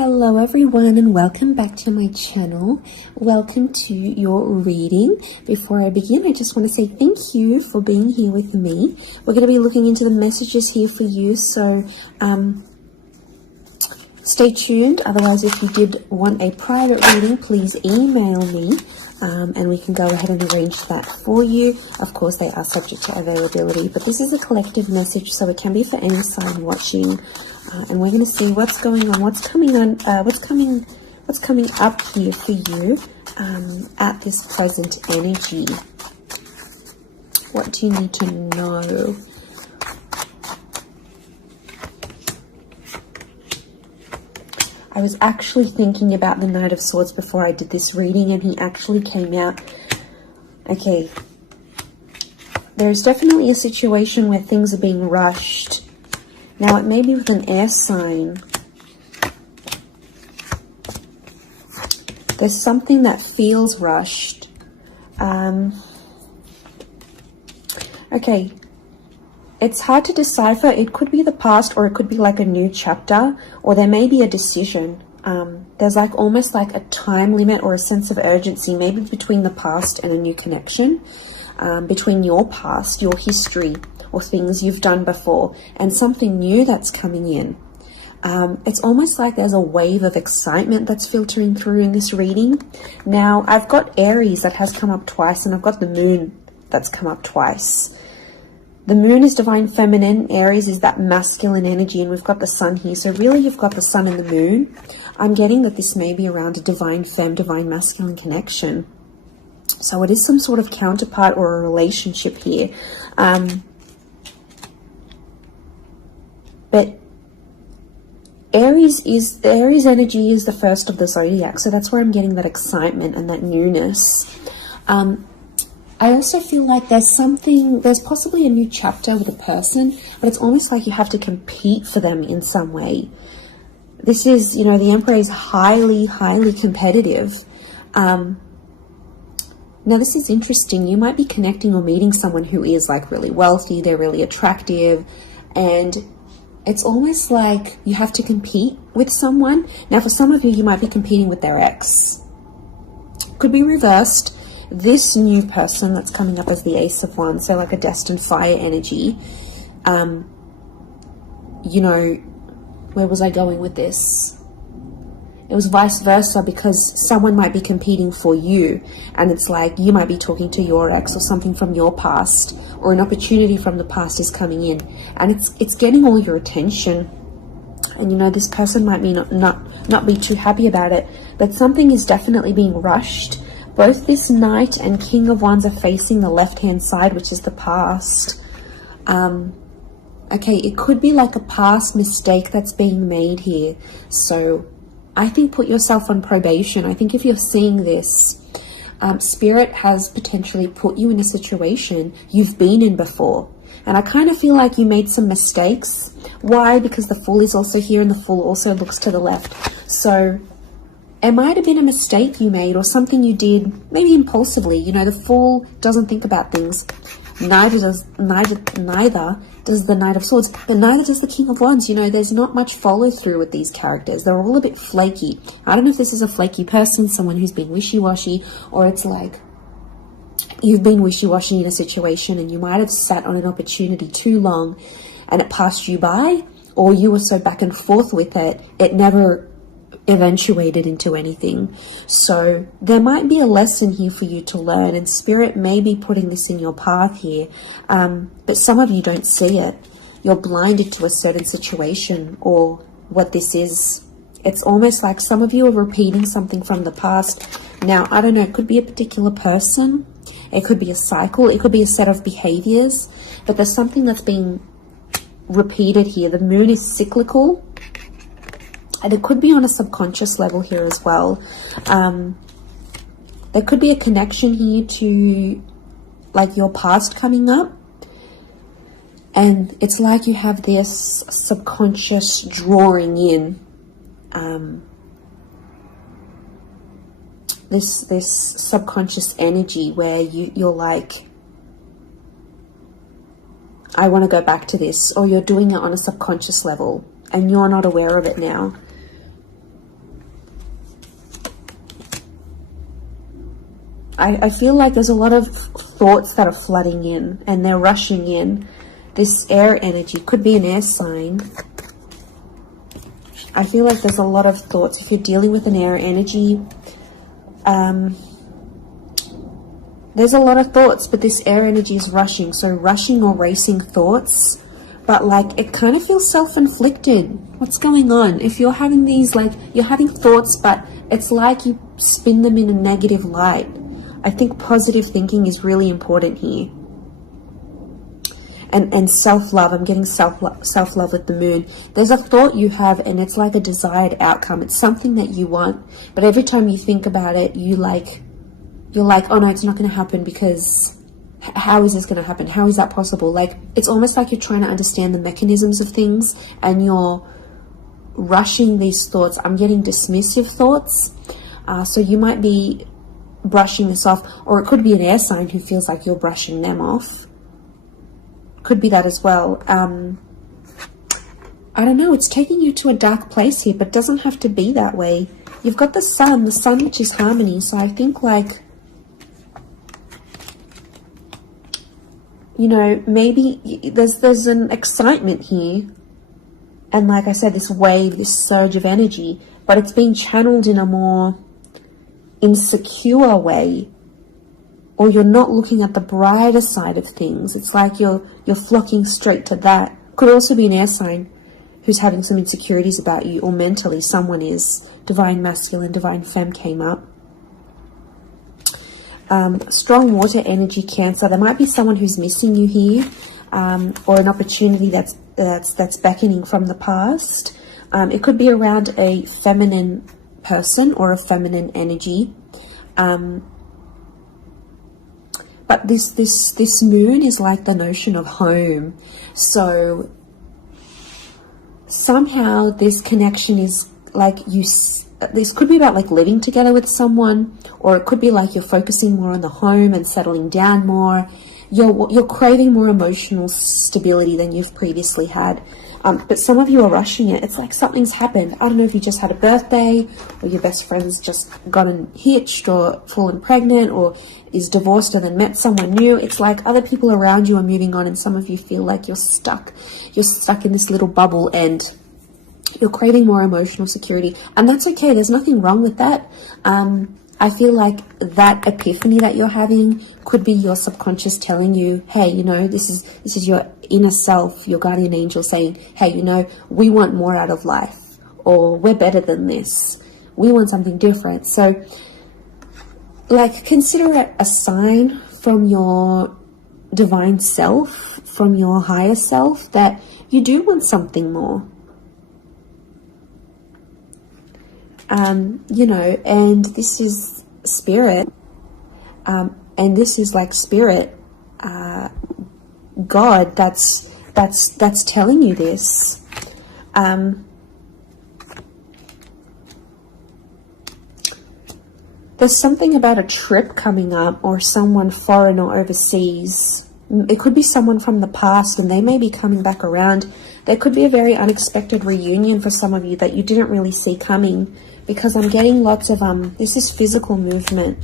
Hello everyone and welcome back to my channel. Welcome to your reading. Before I begin, I just want to say thank you for being here with me. We're going to be looking into the messages here for you, so stay tuned. Otherwise, if you did want a private reading, please email me and we can go ahead and arrange that for you. Of course, they are subject to availability, but this is a collective message, so it can be for any sign watching. And we're going to see what's going on, what's coming up here for you at this present energy. What do you need to know? I was actually thinking about the Knight of Swords before I did this reading, and he actually came out. Okay, there's definitely a situation where things are being rushed. Now, it may be with an air sign. There's something that feels rushed. Okay, it's hard to decipher. It could be the past, or it could be like a new chapter, or there may be a decision. There's like almost like a time limit or a sense of urgency, maybe between the past and a new connection, between your past, your history, or things you've done before, and something new that's coming in. It's almost like there's a wave of excitement that's filtering through in this reading. Now, I've got Aries that has come up twice, and I've got the Moon that's come up twice. The Moon is divine feminine, Aries is that masculine energy, and we've got the Sun here. So really, you've got the Sun and the Moon. I'm getting that this may be around a divine femme, divine masculine connection. So it is some sort of counterpart or a relationship here. But Aries energy is the first of the zodiac, so that's where I'm getting that excitement and that newness. I also feel like there's possibly a new chapter with a person, but it's almost like you have to compete for them in some way. This is, the Emperor is highly, highly competitive. Now, this is interesting. You might be connecting or meeting someone who is like really wealthy, they're really attractive, and it's almost like you have to compete with someone. Now, for some of you, you might be competing with their ex. Could be reversed. This new person that's coming up as the Ace of Wands, so like a destined fire energy. Where was I going with this? It was vice versa, because someone might be competing for you, and it's like you might be talking to your ex or something from your past, or an opportunity from the past is coming in, and it's getting all your attention. And this person might be not be too happy about it, but something is definitely being rushed. Both this Knight and King of Wands are facing the left-hand side, which is the past. Okay, it could be like a past mistake that's being made here. So I think put yourself on probation. I think if you're seeing this, Spirit has potentially put you in a situation you've been in before. And I kind of feel like you made some mistakes. Why? Because the Fool is also here, and the Fool also looks to the left. So it might have been a mistake you made, or something you did maybe impulsively. The Fool doesn't think about things. Neither does the Knight of Swords, but neither does the King of Wands. There's not much follow through with these characters. They're all a bit flaky. I don't know if this is a flaky person, someone who's been wishy-washy, or it's like you've been wishy-washy in a situation and you might have sat on an opportunity too long and it passed you by, or you were so back and forth with it, it never eventuated into anything. So there might be a lesson here for you to learn, and Spirit may be putting this in your path here, but some of you don't see it. You're blinded to a certain situation or what this is. It's almost like some of you are repeating something from the past. Now, I don't know, it could be a particular person, it could be a cycle, it could be a set of behaviors, but there's something that's being repeated here. The Moon is cyclical, and it could be on a subconscious level here as well. There could be a connection here to like your past coming up. And it's like you have this subconscious drawing in. This subconscious energy where you're like, I want to go back to this, or you're doing it on a subconscious level and you're not aware of it now. I feel like there's a lot of thoughts that are flooding in and they're rushing in. This air energy could be an air sign. I feel like there's a lot of thoughts. If you're dealing with an air energy, there's a lot of thoughts, but this air energy is rushing. So rushing or racing thoughts, but like it kind of feels self-inflicted. What's going on? If you're having these, like you're having thoughts, but it's like you spin them in a negative light. I think positive thinking is really important here. And self-love, I'm getting self-love with the moon. There's a thought you have and it's like a desired outcome. It's something that you want, but every time you think about it, you're like, oh no, it's not going to happen, because how is this going to happen? How is that possible? Like, it's almost like you're trying to understand the mechanisms of things and you're rushing these thoughts. I'm getting dismissive thoughts. So you might be brushing this off, or it could be an air sign who feels like you're brushing them off. Could be that as well. I don't know, it's taking you to a dark place here, but it doesn't have to be that way. You've got the sun which is harmony. So I think, like, you know, maybe there's an excitement here. And like I said, this wave, this surge of energy, but it's being channeled in a more insecure way, or you're not looking at the brighter side of things. It's like you're flocking straight to that. Could also be an air sign who's having some insecurities about you, or mentally someone is. Divine masculine, divine femme came up. Strong water energy, Cancer. There might be someone who's missing you here, or an opportunity that's beckoning from the past. It could be around a feminine person or a feminine energy. But this moon is like the notion of home. So somehow this connection is like this could be about like living together with someone, or it could be like you're focusing more on the home and settling down more. You're craving more emotional stability than you've previously had. But some of you are rushing it. It's like something's happened. I don't know if you just had a birthday, or your best friend's just gotten hitched or fallen pregnant, or is divorced and then met someone new. It's like other people around you are moving on, and some of you feel like you're stuck. You're stuck in this little bubble and you're craving more emotional security. And that's okay. There's nothing wrong with that. I feel like that epiphany that you're having could be your subconscious telling you, hey, you know, this is your inner self, your guardian angel saying, hey, you know, we want more out of life, or we're better than this. We want something different. So, like, consider it a sign from your divine self, from your higher self, that you do want something more. You know, and this is spirit, and this is like spirit, God, that's telling you this. There's something about a trip coming up, or someone foreign or overseas. It could be someone from the past and they may be coming back around. There could be a very unexpected reunion for some of you that you didn't really see coming, because I'm getting lots of, this is physical movement.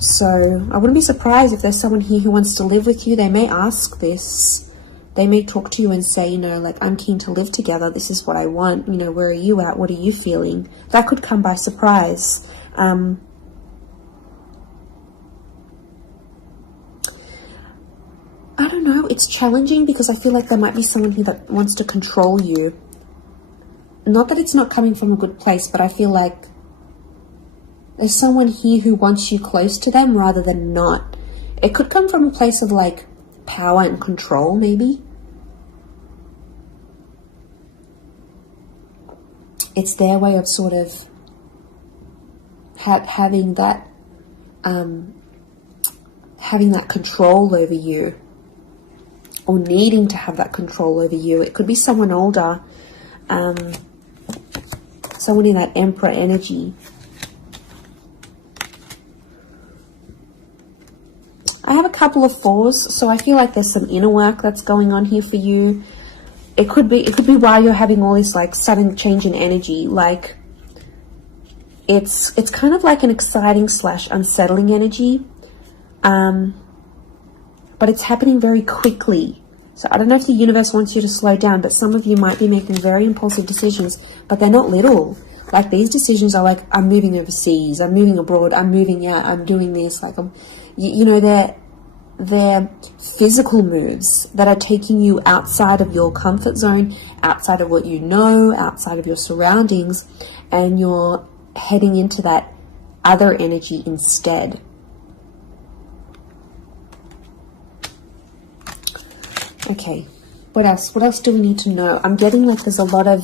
So I wouldn't be surprised if there's someone here who wants to live with you. They may ask this. They may talk to you and say, you know, like, I'm keen to live together. This is what I want. You know, where are you at? What are you feeling? That could come by surprise. I don't know. It's challenging because I feel like there might be someone here that wants to control you. Not that it's not coming from a good place, but I feel like there's someone here who wants you close to them rather than not. It could come from a place of like power and control, maybe. It's their way of sort of having that control over you, or needing to have that control over you. It could be someone older, someone in that Emperor energy. I have a couple of fours, so I feel like there's some inner work that's going on here for you. It could be why you're having all this like sudden change in energy. Like, It's kind of like an exciting / unsettling energy, but it's happening very quickly. So I don't know if the universe wants you to slow down, but some of you might be making very impulsive decisions, but they're not little. Like, these decisions are like, I'm moving overseas, I'm moving abroad, I'm moving out, I'm doing this. Like, you know, they're physical moves that are taking you outside of your comfort zone, outside of what you know, outside of your surroundings, and you're heading into that other energy instead. Okay, what else? What else do we need to know? I'm getting like there's a lot of...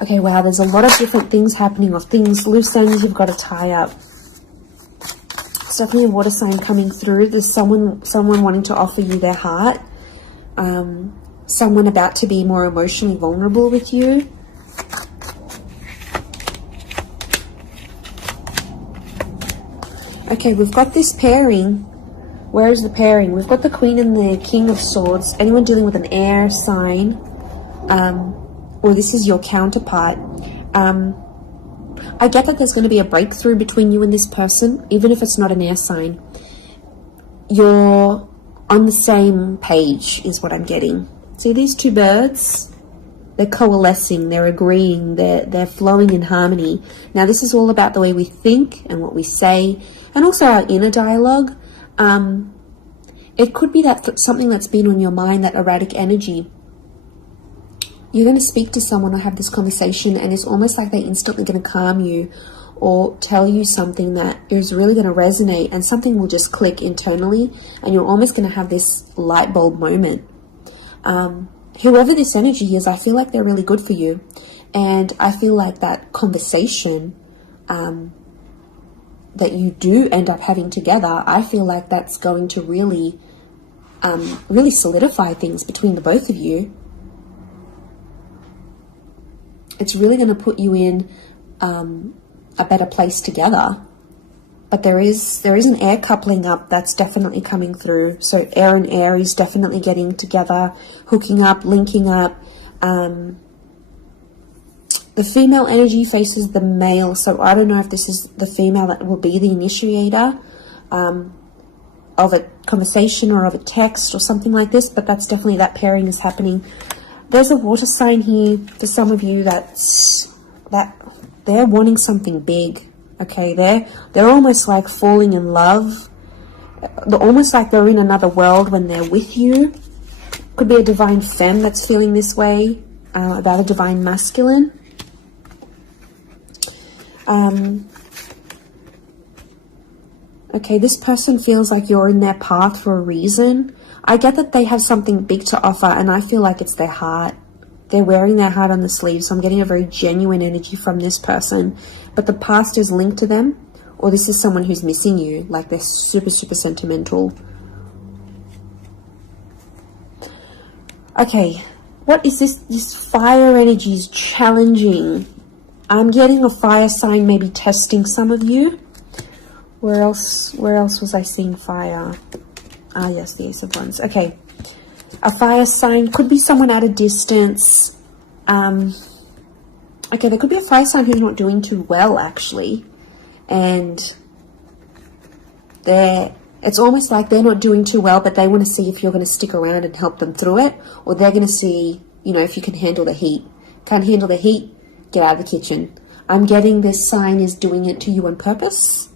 Okay, wow, there's a lot of different things happening, of things, loose ends you've got to tie up. It's definitely a water sign coming through. There's someone wanting to offer you their heart. Someone about to be more emotionally vulnerable with you. Okay, we've got this pairing. Where is the pairing? We've got the Queen and the King of Swords. Anyone dealing with an air sign, or this is your counterpart. I get that there's going to be a breakthrough between you and this person, even if it's not an air sign. You're on the same page, is what I'm getting. See these two birds? They're coalescing, they're agreeing, they're flowing in harmony. Now, this is all about the way we think and what we say, and also our inner dialogue. It could be that something that's been on your mind, that erratic energy. You're going to speak to someone or have this conversation, and it's almost like they're instantly going to calm you or tell you something that is really going to resonate, and something will just click internally, and you're almost going to have this light bulb moment. Whoever this energy is, I feel like they're really good for you, and I feel like that conversation that you do end up having together, I feel like that's going to really solidify things between the both of you. It's really going to put you in a better place together. But there is an air coupling up that's definitely coming through. So air and Aries definitely getting together, hooking up, linking up. The female energy faces the male, so I don't know if this is the female that will be the initiator of a conversation or of a text or something like this, but that's definitely, that pairing is happening. There's a water sign here for some of you that they're wanting something big. Okay, they're almost like falling in love. They're almost like they're in another world when they're with you. Could be a divine femme that's feeling this way about a divine masculine. Okay, this person feels like you're in their path for a reason. I get that they have something big to offer, and I feel like it's their heart. They're wearing their heart on the sleeve, so I'm getting a very genuine energy from this person. But the past is linked to them, or this is someone who's missing you, like they're super, super sentimental. Okay, what is this? This fire energy is challenging. I'm getting a fire sign maybe testing some of you. Where else was I seeing fire? Ah, yes, the Ace of Wands. Okay. A fire sign could be someone at a distance. Okay, there could be a fire sign who's not doing too well, actually. And it's almost like they're not doing too well, but they want to see if you're going to stick around and help them through it. Or they're going to see, you know, if you can handle the heat. Can't handle the heat? Get out of the kitchen. I'm getting this sign is doing it to you on purpose.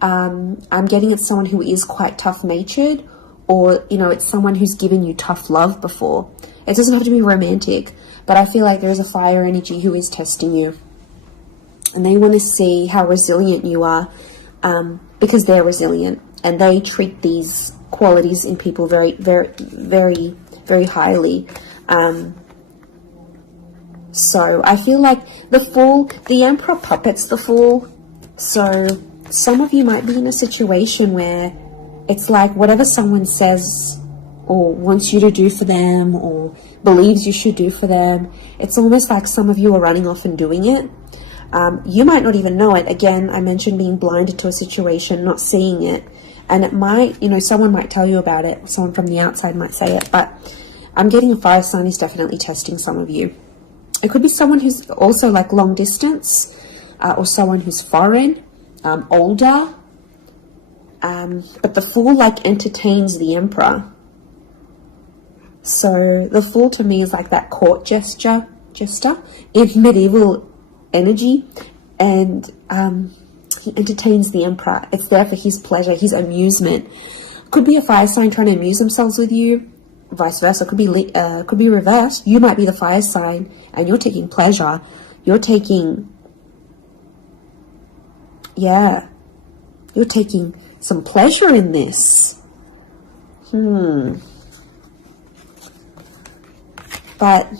I'm getting it's someone who is quite tough-natured, or, you know, it's someone who's given you tough love before. It doesn't have to be romantic, but I feel like there is a fire energy who is testing you. And they want to see how resilient you are, because they're resilient. And they treat these qualities in people very, very, very, very highly. So I feel like the Fool, the Emperor puppets the Fool. So some of you might be in a situation where it's like whatever someone says or wants you to do for them or believes you should do for them, it's almost like some of you are running off and doing it. You might not even know it. Again, I mentioned being blinded to a situation, not seeing it. And it might, you know, someone might tell you about it. Someone from the outside might say it. But I'm getting a fire sign is definitely testing some of you. It could be someone who's also like long distance. or someone who's foreign, older. But the Fool like entertains the Emperor. So the Fool to me is like that court jester in medieval energy, and he entertains the Emperor. It's there for his pleasure, his amusement. Could be a fire sign trying to amuse themselves with you, vice versa. Could be reversed. You might be the fire sign and you're taking pleasure. You're taking some pleasure in this. But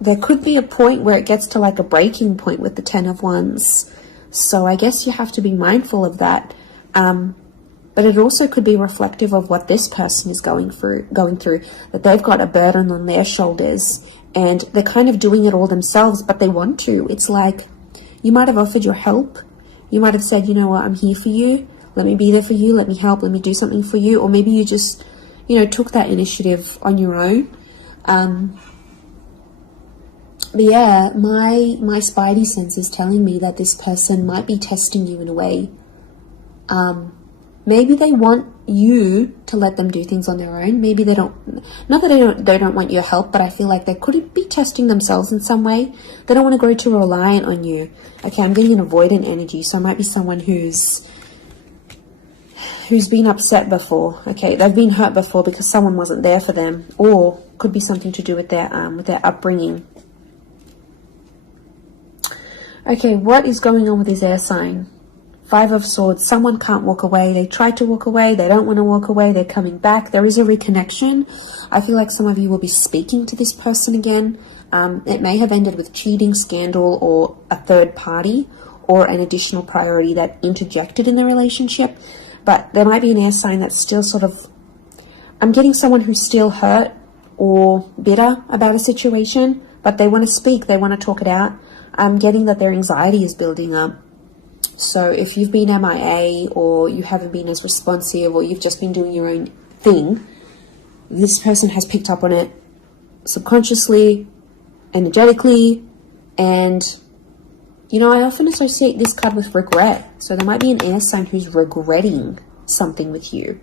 there could be a point where it gets to like a breaking point with the Ten of Wands. So I guess you have to be mindful of that. But it also could be reflective of what this person is going through, that they've got a burden on their shoulders and they're kind of doing it all themselves, but they want to. It's like you might have offered your help. You might have said, you know what, I'm here for you. Let me be there for you. Let me help. Let me do something for you. Or maybe you just, took that initiative on your own. But yeah, my spidey sense is telling me that this person might be testing you in a way. Maybe they want you to let them do things on their own. Maybe they don't, not that they don't want your help, but I feel like they could be testing themselves in some way. They don't want to grow too reliant on you. Okay, I'm getting an avoidant energy, so it might be someone who's been upset before. Okay, they've been hurt before because someone wasn't there for them, or could be something to do with their upbringing. Okay, what is going on with this air sign? Five of Swords. Someone can't walk away. They tried to walk away. They don't want to walk away. They're coming back. There is a reconnection. I feel like some of you will be speaking to this person again. It may have ended with cheating, scandal, or a third party, or an additional priority that interjected in the relationship. But there might be an air sign that's still sort of... I'm getting someone who's still hurt or bitter about a situation, but they want to speak. They want to talk it out. I'm getting that their anxiety is building up. So if you've been MIA, or you haven't been as responsive, or you've just been doing your own thing, this person has picked up on it subconsciously, energetically, and I often associate this card with regret. So there might be an air sign who's regretting something with you.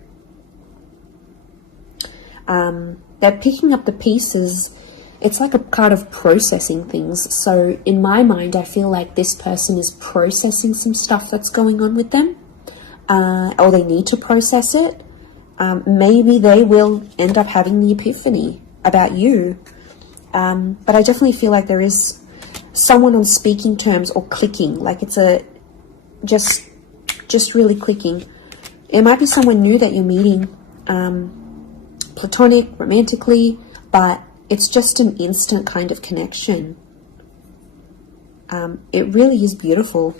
They're picking up the pieces. It's like a card of processing things. So in my mind, I feel like this person is processing some stuff that's going on with them, or they need to process it. Maybe they will end up having the epiphany about you. But I definitely feel like there is someone on speaking terms or clicking, like it's just really clicking. It might be someone new that you're meeting, platonic, romantically, but it's just an instant kind of connection. It really is beautiful.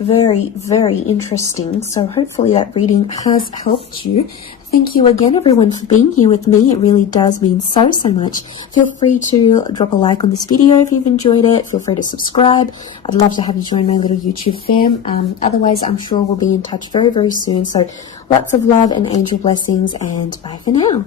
Very, very interesting. So hopefully that reading has helped you. Thank you again, everyone, for being here with me. It really does mean so much. Feel free to drop a like on this video if you've enjoyed it. Feel free to subscribe. I'd love to have you join my little YouTube fam. Otherwise, I'm sure we'll be in touch very, very soon. So lots of love and angel blessings, and bye for now.